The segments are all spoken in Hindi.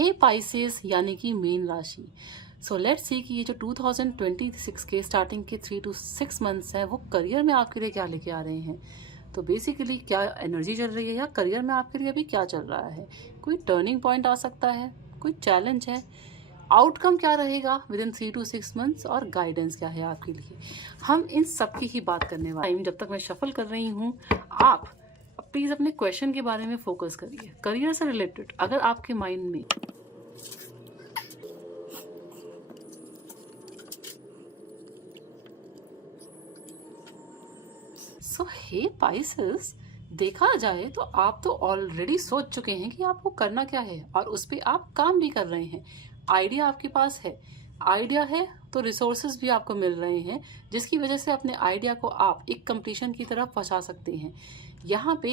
हे पाइसेस यानी कि मीन राशि। सो लेट्स सी कि ये जो 2026 के स्टार्टिंग के 3 to 6 मंथ्स हैं वो करियर में आपके लिए क्या लेके आ रहे हैं। तो बेसिकली क्या एनर्जी चल रही है या करियर में आपके लिए अभी क्या चल रहा है। कोई टर्निंग पॉइंट आ सकता है, कोई चैलेंज है, आउटकम क्या रहेगा विद इन 3 to 6 मंथ्स और गाइडेंस क्या है आपके लिए। हम इन सब की ही बात करने वाले हैं। जब तक मैं शफल कर रही हूँ आप प्लीज अपने क्वेश्चन के बारे में फोकस करिए। करियर से रिलेटेड अगर आपके माइंड में सो हे पाइसेस, देखा जाए तो आप तो ऑलरेडी सोच चुके हैं कि आपको करना क्या है और उस पर आप काम भी कर रहे हैं। आइडिया आपके पास है, आइडिया है तो रिसोर्सेज भी आपको मिल रहे हैं जिसकी वजह से अपने आइडिया को आप एक कंप्लीशन की तरफ पहुंचा सकते हैं। यहाँ पे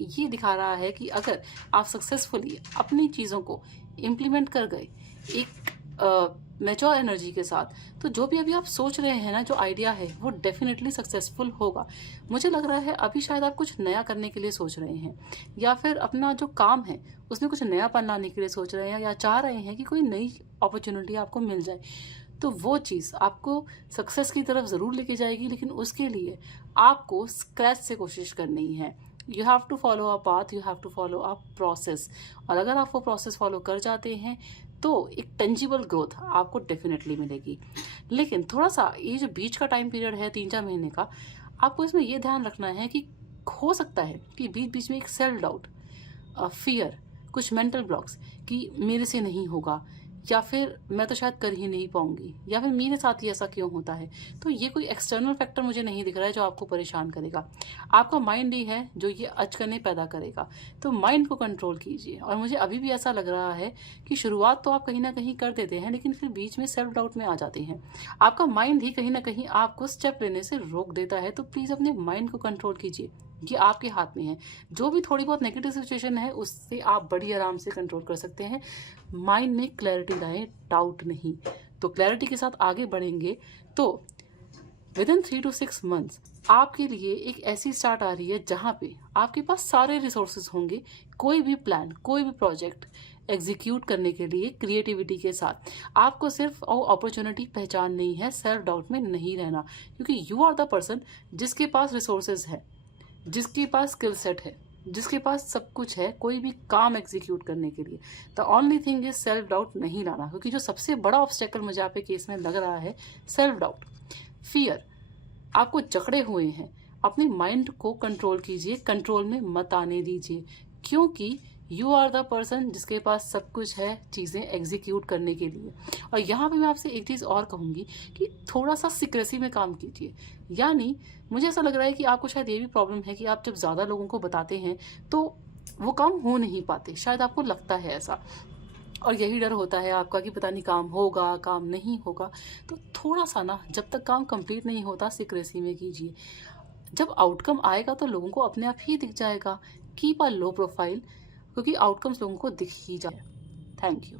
ये दिखा रहा है कि अगर आप सक्सेसफुली अपनी चीज़ों को इम्प्लीमेंट कर गए एक मैच्योर एनर्जी के साथ, तो जो भी अभी आप सोच रहे हैं ना, जो आइडिया है वो डेफिनेटली सक्सेसफुल होगा। मुझे लग रहा है अभी शायद आप कुछ नया करने के लिए सोच रहे हैं या फिर अपना जो काम है उसमें कुछ नयापन लाने के लिए सोच रहे हैं या चाह रहे हैं कि कोई नई अपॉर्चुनिटी आपको मिल जाए। तो वो चीज़ आपको सक्सेस की तरफ ज़रूर लेके जाएगी, लेकिन उसके लिए आपको स्क्रैच से कोशिश करनी है। You have to follow a path, you have to follow a process. और अगर आप वो प्रोसेस फॉलो कर जाते हैं तो एक टेंजिबल ग्रोथ आपको डेफिनेटली मिलेगी। लेकिन थोड़ा सा ये जो बीच का टाइम पीरियड है 3-4 महीने का, आपको इसमें ये ध्यान रखना है कि हो सकता है कि बीच बीच में एक सेल्फ डाउट, फियर, कुछ मेंटल ब्लॉक्स कि मेरे से नहीं होगा या फिर मैं तो शायद कर ही नहीं पाऊंगी या फिर मेरे साथ ही ऐसा क्यों होता है। तो ये कोई एक्सटर्नल फैक्टर मुझे नहीं दिख रहा है जो आपको परेशान करेगा। आपका माइंड ही है जो ये अचकने पैदा करेगा। तो माइंड को कंट्रोल कीजिए। और मुझे अभी भी ऐसा लग रहा है कि शुरुआत तो आप कहीं ना कहीं कर देते हैं लेकिन फिर बीच में सेल्फ डाउट में आ जाते हैं। आपका माइंड ही कहीं ना कहीं आपको स्टेप लेने से रोक देता है। तो प्लीज़ अपने माइंड को कंट्रोल कीजिए, ये आपके हाथ में है। जो भी थोड़ी बहुत नेगेटिव सिचुएशन है उससे आप बड़ी आराम से कंट्रोल कर सकते हैं। माइंड में क्लैरिटी लाएं, डाउट नहीं। तो क्लैरिटी के साथ आगे बढ़ेंगे तो विद इन 3 to 6 मंथ्स आपके लिए एक ऐसी स्टार्ट आ रही है जहाँ पे आपके पास सारे रिसोर्सेज होंगे। कोई भी प्लान, कोई भी प्रोजेक्ट एग्जीक्यूट करने के लिए क्रिएटिविटी के साथ आपको सिर्फ अपॉर्चुनिटी पहचाननी है, सेल्फ डाउट में नहीं रहना। क्योंकि यू आर द पर्सन जिसके पास रिसोर्सेज है, जिसके पास स्किल सेट है, जिसके पास सब कुछ है कोई भी काम एग्जीक्यूट करने के लिए। The only thing is self doubt नहीं लाना। क्योंकि जो सबसे बड़ा ऑब्स्टेकल मुझे आपके केस में लग रहा है सेल्फ डाउट, फियर आपको जकड़े हुए हैं। अपने माइंड को कंट्रोल कीजिए, कंट्रोल में मत आने दीजिए। क्योंकि यू आर द पर्सन जिसके पास सब कुछ है चीज़ें एग्जीक्यूट करने के लिए। और यहाँ पे मैं आपसे एक चीज़ और कहूँगी कि थोड़ा सा सीक्रेसी में काम कीजिए। यानी मुझे ऐसा लग रहा है कि आपको शायद ये भी प्रॉब्लम है कि आप जब ज़्यादा लोगों को बताते हैं तो वो काम हो नहीं पाते, शायद आपको लगता है ऐसा। और यही डर होता है आपका कि पता नहीं काम होगा, काम नहीं होगा। तो थोड़ा सा ना, जब तक काम कंप्लीट नहीं होता सीक्रेसी में कीजिए। जब आउटकम आएगा तो लोगों को अपने आप ही दिख जाएगा। कीप अ लो प्रोफाइल, क्योंकि आउटकम्स लोगों को दिख ही जाए। Thank you.